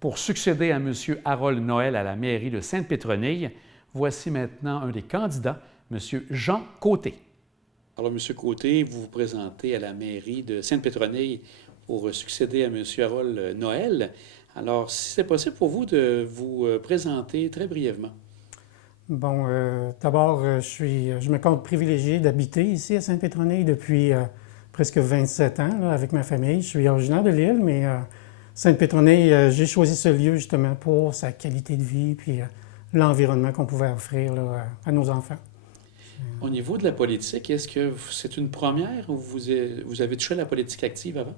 Pour succéder à M. Harold Noël à la mairie de Sainte-Pétronille, voici maintenant un des candidats, M. Jean Côté. Alors, M. Côté, vous vous présentez à la mairie de Sainte-Pétronille pour succéder à M. Harold Noël. Alors, si c'est possible pour vous de vous présenter très brièvement. Bon, d'abord, je me compte privilégié d'habiter ici à Sainte-Pétronille depuis presque 27 ans là, avec ma famille. Je suis originaire de l'île, mais Sainte-Pétronille, j'ai choisi ce lieu justement pour sa qualité de vie puis l'environnement qu'on pouvait offrir là, à nos enfants. Au niveau de la politique, est-ce que c'est une première ou vous avez touché à la politique active avant?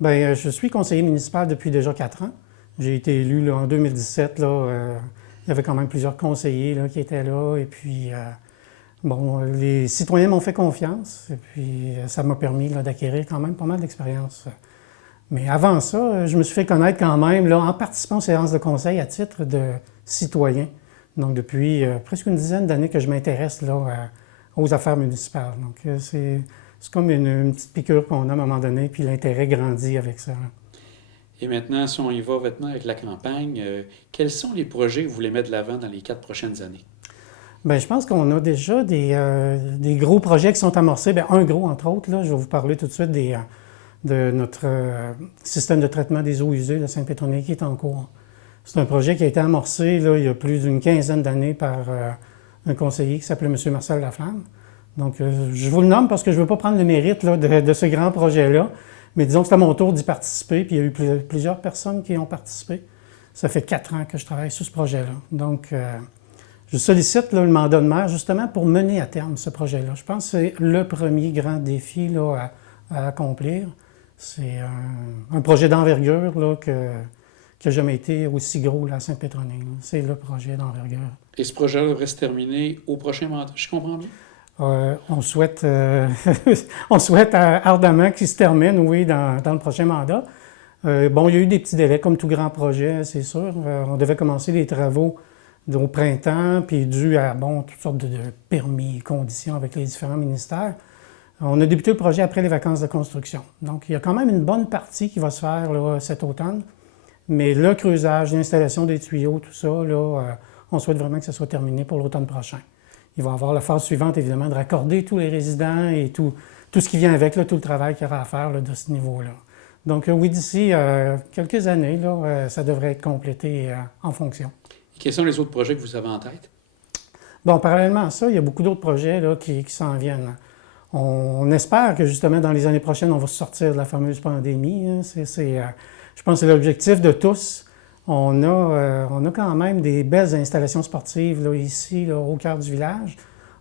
Bien, je suis conseiller municipal depuis déjà 4 ans. J'ai été élu là, en 2017. Il y avait quand même plusieurs conseillers là, qui étaient là. Et puis, bon, les citoyens m'ont fait confiance. Et puis, ça m'a permis d'acquérir quand même pas mal d'expérience. Mais avant ça, je me suis fait connaître quand même là, en participant aux séances de conseil à titre de citoyen. Donc, depuis presque une dizaine d'années que je m'intéresse là, aux affaires municipales. Donc, c'est comme une petite piqûre qu'on a à un moment donné, puis l'intérêt grandit avec ça. Et maintenant, si on y va maintenant avec la campagne, quels sont les projets que vous voulez mettre de l'avant dans les 4 prochaines années? Bien, je pense qu'on a déjà des gros projets qui sont amorcés. Bien, un gros, entre autres, là, je vais vous parler tout de suite de notre système de traitement des eaux usées de Sainte-Pétronille qui est en cours. C'est un projet qui a été amorcé là, il y a plus d'une quinzaine d'années par un conseiller qui s'appelait M. Marcel Laflamme. Donc, je vous le nomme parce que je ne veux pas prendre le mérite là, de ce grand projet-là, mais disons que c'est à mon tour d'y participer, puis il y a eu plusieurs personnes qui ont participé. Ça fait 4 ans que je travaille sur ce projet-là. Donc, je sollicite là, le mandat de maire justement pour mener à terme ce projet-là. Je pense que c'est le premier grand défi là, à accomplir. C'est un projet d'envergure là, qui n'a jamais été aussi gros là, à Sainte-Pétronille. C'est le projet d'envergure. Et ce projet-là devrait se terminer au prochain mandat, je comprends bien? On souhaite, on souhaite ardemment qu'il se termine, oui, dans le prochain mandat. Bon, il y a eu des petits délais, comme tout grand projet, c'est sûr. On devait commencer les travaux au printemps, puis dû à, bon, toutes sortes de permis, conditions avec les différents ministères. On a débuté le projet après les vacances de construction. Donc, il y a quand même une bonne partie qui va se faire là, cet automne. Mais le creusage, l'installation des tuyaux, tout ça, là, on souhaite vraiment que ça soit terminé pour l'automne prochain. Il va y avoir la phase suivante, évidemment, de raccorder tous les résidents et tout ce qui vient avec, là, tout le travail qu'il y aura à faire là, de ce niveau-là. Donc, oui, d'ici quelques années, là, ça devrait être complété en fonction. Et quels sont les autres projets que vous avez en tête? Bon, parallèlement à ça, il y a beaucoup d'autres projets là, qui s'en viennent. On espère que, justement, dans les années prochaines, on va sortir de la fameuse pandémie. Hein. Je pense que c'est l'objectif de tous. On a quand même des belles installations sportives là, ici, là, au cœur du village.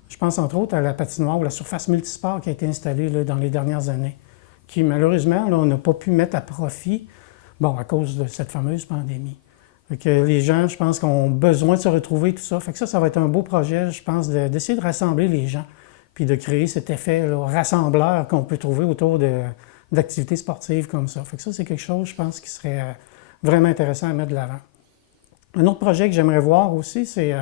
Je pense entre autres à la patinoire ou la surface multisport qui a été installée là, dans les dernières années, qui malheureusement, là, on n'a pas pu mettre à profit, bon, à cause de cette fameuse pandémie. Fait que les gens, je pense, ont besoin de se retrouver, tout ça. Fait que ça va être un beau projet, je pense, d'essayer de rassembler les gens, puis de créer cet effet là, rassembleur qu'on peut trouver autour d'activités sportives comme ça. Fait que ça, c'est quelque chose, je pense, qui serait vraiment intéressant à mettre de l'avant. Un autre projet que j'aimerais voir aussi, c'est...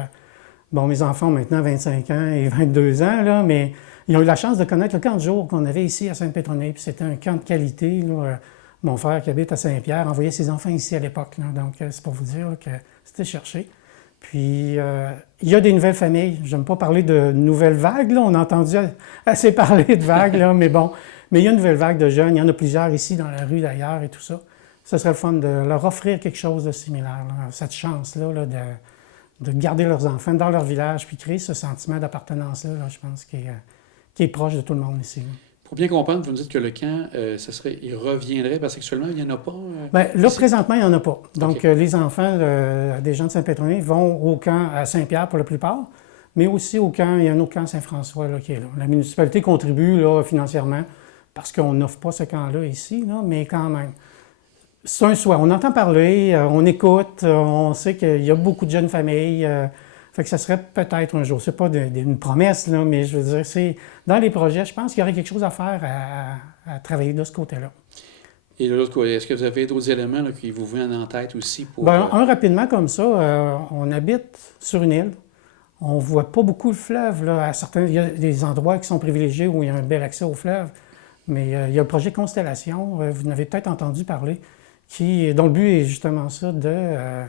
bon, mes enfants ont maintenant 25 ans et 22 ans, là, mais ils ont eu la chance de connaître le camp de jour qu'on avait ici à Sainte-Pétronille. Puis c'était un camp de qualité. Là. Mon frère qui habite à Saint-Pierre envoyait ses enfants ici à l'époque. Donc, c'est pour vous dire là, que c'était cherché. Puis, il y a des nouvelles familles. Je n'aime pas parler de nouvelles vagues. Là. On a entendu assez parler de vagues, là, mais bon. Mais il y a une nouvelle vague de jeunes. Il y en a plusieurs ici dans la rue d'ailleurs et tout ça. Ce serait le fun de leur offrir quelque chose de similaire, là, cette chance-là là, de garder leurs enfants dans leur village puis créer ce sentiment d'appartenance-là, là, je pense, qui est proche de tout le monde ici. Là. Pour bien comprendre, vous me dites que le camp, il reviendrait parce qu'actuellement, il n'y en a pas? Bien, là, présentement, il n'y en a pas. Donc, okay. Les enfants des gens de Sainte-Pétronille vont au camp à Saint-Pierre pour la plupart, mais aussi au camp, il y a un autre camp Saint-François là, qui est là. La municipalité contribue là, financièrement parce qu'on n'offre pas ce camp-là ici, là, mais quand même. C'est un souhait. On entend parler, on écoute, on sait qu'il y a beaucoup de jeunes familles. Fait que ça serait peut-être un jour. C'est pas une promesse, là, mais je veux dire, c'est dans les projets, je pense qu'il y aurait quelque chose à faire à travailler de ce côté-là. Et de l'autre côté, est-ce que vous avez d'autres éléments là, qui vous viennent en tête aussi pour... Bien, un rapidement comme ça, on habite sur une île. On ne voit pas beaucoup le fleuve. Là. Il y a des endroits qui sont privilégiés où il y a un bel accès au fleuve. Mais il y a le projet Constellation, vous en avez peut-être entendu parler, dont le but est justement ça, de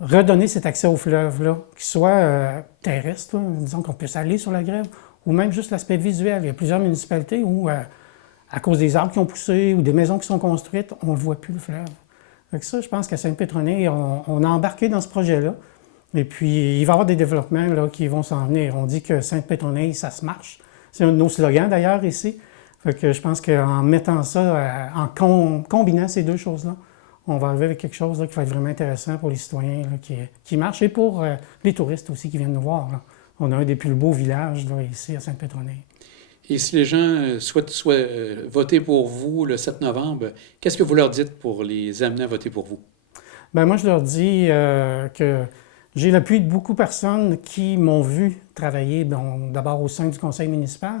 redonner cet accès au fleuve-là, qu'il soit terrestre, là, disons qu'on puisse aller sur la grève, ou même juste l'aspect visuel. Il y a plusieurs municipalités où, à cause des arbres qui ont poussé ou des maisons qui sont construites, on ne voit plus le fleuve. Fait que ça, je pense qu'à Sainte-Pétronille, on a embarqué dans ce projet-là. Et puis, il va y avoir des développements là, qui vont s'en venir. On dit que Sainte-Pétronille, ça se marche. C'est un de nos slogans, d'ailleurs, ici. Fait que je pense qu'en mettant ça, en combinant ces deux choses-là, on va arriver avec quelque chose là, qui va être vraiment intéressant pour les citoyens là, qui marchent et pour les touristes aussi qui viennent nous voir. Là. On a un des plus beaux villages là, ici à Sainte-Pétronille. Et si les gens souhaitent voter pour vous le 7 novembre, qu'est-ce que vous leur dites pour les amener à voter pour vous? Bien, moi, je leur dis que j'ai l'appui de beaucoup de personnes qui m'ont vu travailler, bon, d'abord au sein du conseil municipal.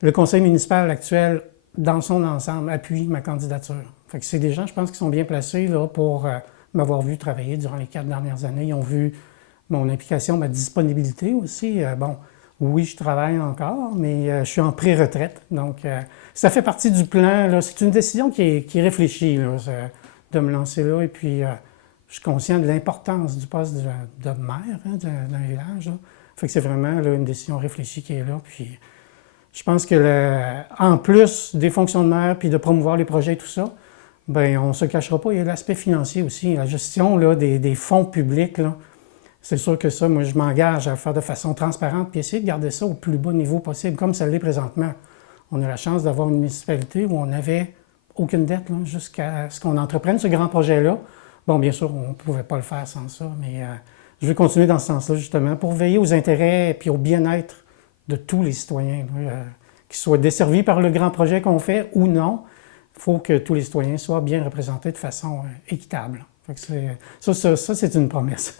Le conseil municipal actuel, dans son ensemble, appuie ma candidature. Fait que c'est des gens, je pense, qui sont bien placés là, pour m'avoir vu travailler durant les 4 dernières années. Ils ont vu mon implication, ma disponibilité aussi. Bon, oui, je travaille encore, mais je suis en pré-retraite. Donc, ça fait partie du plan. Là. C'est une décision qui est réfléchie, là, de me lancer là. Et puis, je suis conscient de l'importance du poste de maire hein, d'un village. Là. Fait que c'est vraiment là, une décision réfléchie qui est là. Puis, je pense que, en plus des fonctions de maire puis de promouvoir les projets et tout ça, bien, on ne se cachera pas. Il y a l'aspect financier aussi, la gestion là, des fonds publics. Là. C'est sûr que ça, moi, je m'engage à le faire de façon transparente puis essayer de garder ça au plus bas niveau possible, comme ça l'est présentement. On a la chance d'avoir une municipalité où on n'avait aucune dette là, jusqu'à ce qu'on entreprenne ce grand projet-là. Bon, bien sûr, on ne pouvait pas le faire sans ça, mais je vais continuer dans ce sens-là, justement, pour veiller aux intérêts et puis au bien-être de tous les citoyens, qu'ils soient desservis par le grand projet qu'on fait ou non. Il faut que tous les citoyens soient bien représentés de façon équitable. Fait que ça, c'est une promesse.